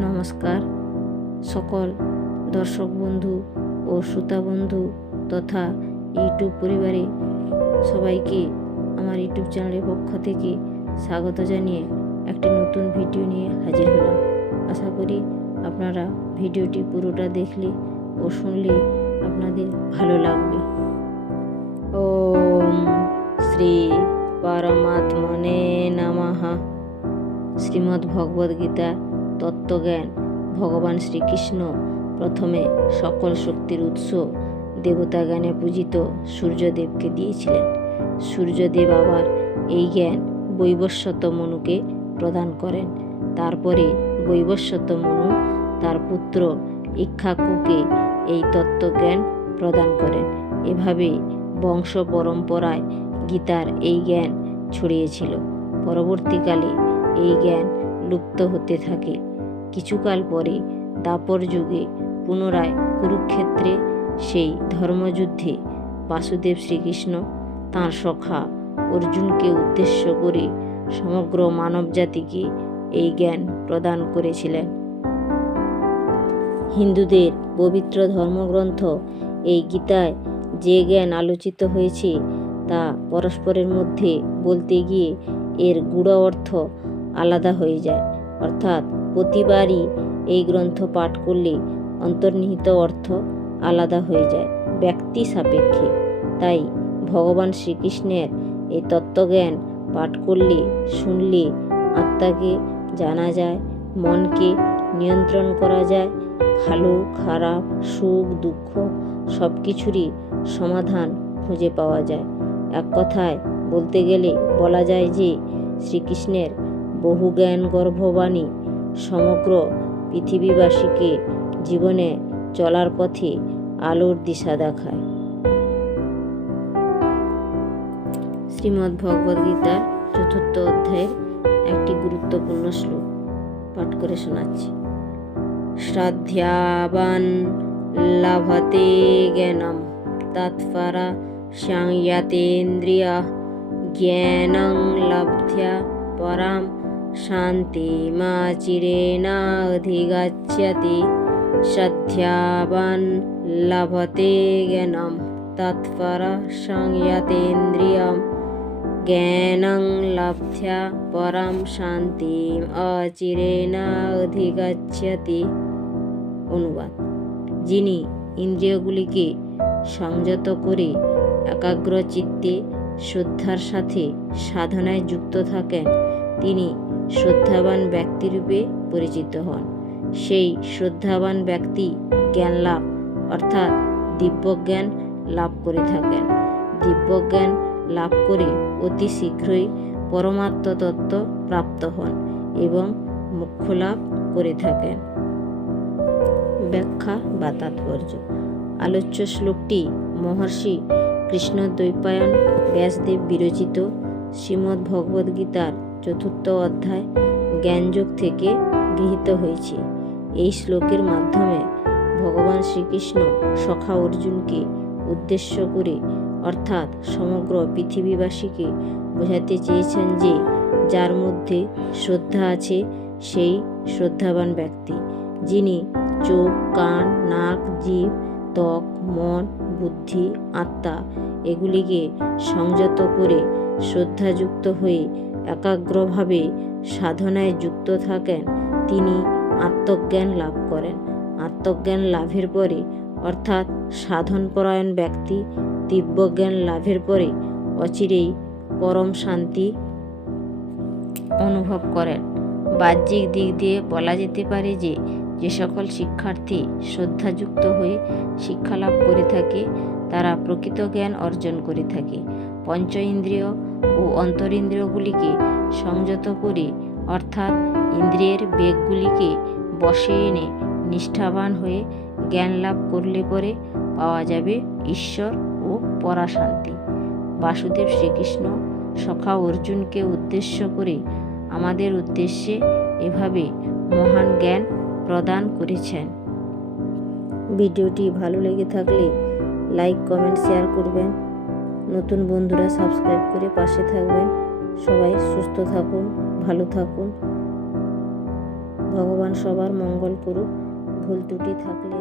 নমস্কার সকল দর্শক বন্ধু ও শ্রোতা বন্ধু তথা ইউটিউব পরিবারে সবাইকে আমার ইউটিউব চ্যানেলের পক্ষ থেকে স্বাগত জানিয়ে একটি নতুন ভিডিও নিয়ে হাজির হলাম। আশা করি আপনারা ভিডিওটি পুরোটা দেখলে ও শুনলে আপনাদের ভালো লাগবে। ওম শ্রী পরমাত্মনে নমঃ। শ্রীমদ্ ভগবদ্ গীতা তত্ত্বজ্ঞান। ভগবান শ্রীকৃষ্ণ প্রথমে সকল শক্তির উৎস দেবতা জ্ঞানে পূজিত সূর্যদেবকে দিয়েছিলেন। সূর্যদেব আবার এই জ্ঞান বৈবস্বত মনুকে প্রদান করেন। তারপরে বৈবস্বত মনু তার পুত্র ইক্ষ্বাকুকে এই তত্ত্বজ্ঞান প্রদান করেন। এভাবে বংশ পরম্পরায় গীতার এই জ্ঞান ছড়িয়েছিল। পরবর্তীকালে এই জ্ঞান লুপ্ত হতে থাকে। কিছুকাল পরে দ্বাপর যুগে পুনরায় কুরুক্ষেত্রে সেই ধর্মযুদ্ধে বাসুদেব শ্রীকৃষ্ণ তাঁর সখা অর্জুনকে উদ্দেশ্য করে সমগ্র মানবজাতিকে এই জ্ঞান প্রদান করেছিলেন। হিন্দুদের পবিত্র ধর্মগ্রন্থ এই গীতায় যে জ্ঞান আলোচিত হয়েছে তা পরস্পরের মধ্যে বলতে গিয়ে এর গূঢ় অর্থ আলাদা হয়ে যায়। অর্থাৎ প্রতিবারই এই গ্রন্থ পাঠ করলে অন্তর্নিহিত অর্থ আলাদা হয়ে যায় ব্যক্তি সাপেক্ষে। তাই ভগবান শ্রীকৃষ্ণের এই তত্ত্বজ্ঞান পাঠ করলে শুনলে আত্মাকে জানা যায়, মনকে নিয়ন্ত্রণ করা যায়, ভালো খারাপ সুখ দুঃখ সব কিছুরই সমাধান খুঁজে পাওয়া যায়। এক কথায় বলতে গেলে বলা যায় যে শ্রীকৃষ্ণের বহু জ্ঞান গর্ভবাণী সমগ্র পৃথিবীবাসীকে জীবনে চলার পথে আলোর দিশা দেখায়। শ্রীমদ্ ভগবদ্ গীতার ৪র্থ অধ্যায়ের একটি গুরুত্বপূর্ণ শ্লোক পাঠ করে শোনাচ্ছি। শ্রদ্ধাবান লভতে জ্ঞানম তৎপরা সংযতেন্দ্রিয়ঃ জ্ঞানং লব্ধ্বা পরাম শান্তিমাচিরেণাধিগচ্ছতি। শ্রদ্ধাবান লভতে জ্ঞানম তৎপরা সংযতেন্দ্রিয়ঃ জ্ঞানং লব্ধ্বা পরাম শান্তিম অচিরেণাধিগচ্ছতি। অনুবাদ: যিনি ইন্দ্রিয়গুলিকে সংযত করে একাগ্র চিত্তে শ্রদ্ধার সাথে সাধনায় যুক্ত থাকেন তিনি শ্রদ্ধাবান ব্যক্তিরূপে পরিচিত হন। সেই শ্রদ্ধাবান ব্যক্তি জ্ঞান লাভ অর্থাৎ দিব্যজ্ঞান লাভ করে থাকেন। দিব্যজ্ঞান লাভ করে অতি শীঘ্রই পরমাত্ম তত্ত্ব প্রাপ্ত হন এবং মোক্ষ লাভ করে থাকেন। ব্যাখ্যা বা তাৎপর্য: আলোচ্য শ্লোকটি মহর্ষি কৃষ্ণদ্বৈপায়ন ব্যাসদেব বিরচিত শ্রীমদ্ ভগবদ্ গীতার ৪র্থ অধ্যায় জ্ঞানযোগ থেকে গৃহীত হয়েছে। এই শ্লোকের মাধ্যমে ভগবান শ্রীকৃষ্ণ সখা অর্জুনকে উদ্দেশ্য করে অর্থাৎ সমগ্র পৃথিবীবাসীকে বোঝাতে চেয়েছেন যে যার মধ্যে শ্রদ্ধা আছে সেই শ্রদ্ধাবান ব্যক্তি। যিনি চোখ কান নাক জিভ ত্বক মন বুদ্ধি আত্মা এগুলিকে সংযত করে শ্রদ্ধাযুক্ত হয়ে একাগ্রভাবে সাধনায় যুক্ত থাকেন তিনি আত্মজ্ঞান লাভ করেন। আত্মজ্ঞান লাভের পরে অর্থাৎ সাধনপরায়ণ ব্যক্তি দিব্যজ্ঞান লাভের পরে অচিরেই পরম শান্তি অনুভব করেন। বাহ্যিক দিক দিয়ে বলা যেতে পারে যে যে সকল শিক্ষার্থী শ্রদ্ধাযুক্ত হয়ে শিক্ষালাভ করে থাকে তারা প্রকৃত জ্ঞান অর্জন করে থাকে। পঞ্চ ইন্দ্রিয় ও অন্তরিন্দ্রিয়গুলিকে সংযত করে অর্থাৎ ইন্দ্রিয়ের বেগগুলিকে বশে এনে নিষ্ঠাবান হয়ে জ্ঞান লাভ করলে পরে পাওয়া যাবে ঈশ্বর ও পরাশান্তি। বাসুদেব শ্রীকৃষ্ণ সখা অর্জুনকে উদ্দেশ্য করে আমাদের উদ্দেশ্যে এভাবে মহান জ্ঞান প্রদান করেছেন। ভিডিওটি ভালো লেগে থাকলে লাইক কমেন্ট শেয়ার করবেন। নতুন বন্ধুরা সাবস্ক্রাইব করে পাশে থাকবেন। সবাই সুস্থ থাকুন, ভালো থাকুন। ভগবান সবার মঙ্গল করুক। ভুল ত্রুটি থাকলে